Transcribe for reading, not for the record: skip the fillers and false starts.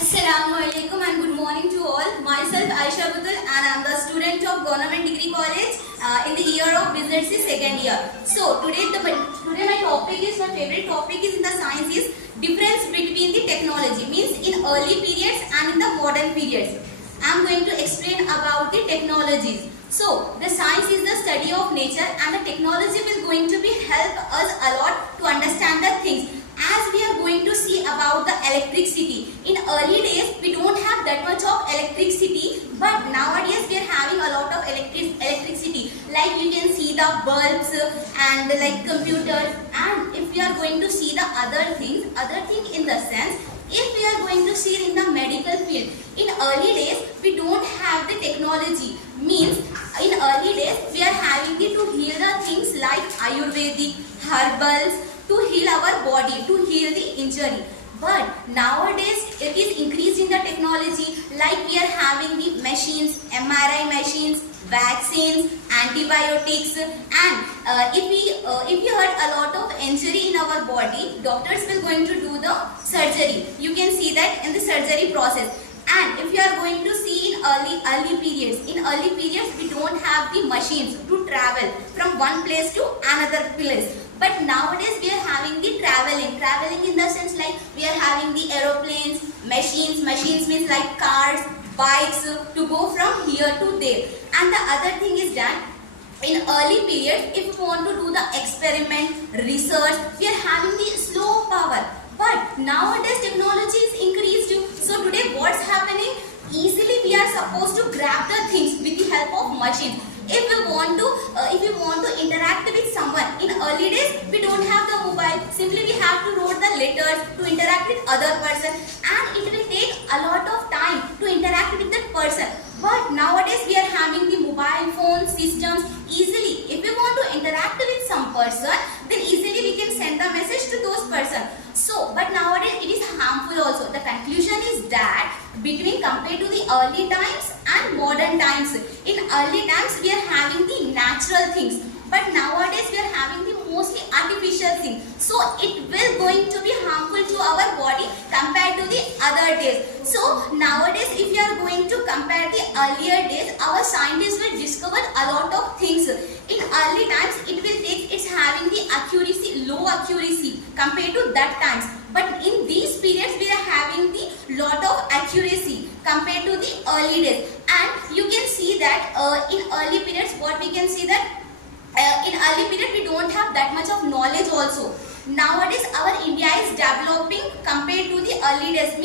Assalamualaikum and good morning to all. Myself Aisha Butul and I am the student of Government Degree College in the year of Business second year. So today my favorite topic is in the science is difference between the technology, means in early periods and in the modern periods. I am going to explain about the technologies. So the science is the study of nature and the technology will going to be help us a lot to understand the things. As we are going to see about the electricity. In early days, we don't have that much of electricity, but nowadays we are having a lot of electricity. Like you can see the bulbs and like computers. And if we are going to see the other thing in the sense, if we are going to see in the medical field, in early days we don't have the technology. Means in early days we are having to heal the things like Ayurvedic, herbals, to heal our body, to heal the injury. But nowadays it is increasing the technology, like we are having the machines, MRI machines, vaccines, antibiotics, and if you had a lot of injury in our body, doctors will going to do the surgery. You can see that in the surgery process. And if you are going to see in early periods we don't have the machines to travel from one place to another place. But nowadays we are having the traveling in the sense like we are having the aeroplanes, machines means like cars, bikes to go from here to there. And the other thing is that in early periods, if we want to do the experiment, research, we are having the slow power. But nowadays technology is increased. So today what's happening? Easily we are supposed to grab the things with the help of machines. If we want to interact with someone, in early days we don't have the mobile. Simply we have to write the letters to interact with other person, and it will take a lot of time to interact with that person. But nowadays we are having the mobile phone systems. Easily, if we want to interact with some person, then easily we can send the message to those person. So, but nowadays it is harmful also. The conclusion is that between compared to the early times and modern times, in early times we are having the natural things, but nowadays we are having the mostly artificial things. So it will going to be harmful to our body compared to the other days. So nowadays if you are going to compare the earlier days, our scientists will discover a lot of things. In early times it will take, it's having the accuracy, low accuracy compared to that times. But in these periods we are having the lot of accuracy compared to the early days. And you can see that in early periods what we can see that in early period we don't have that much of knowledge also. Nowadays our India is developing compared to the early days.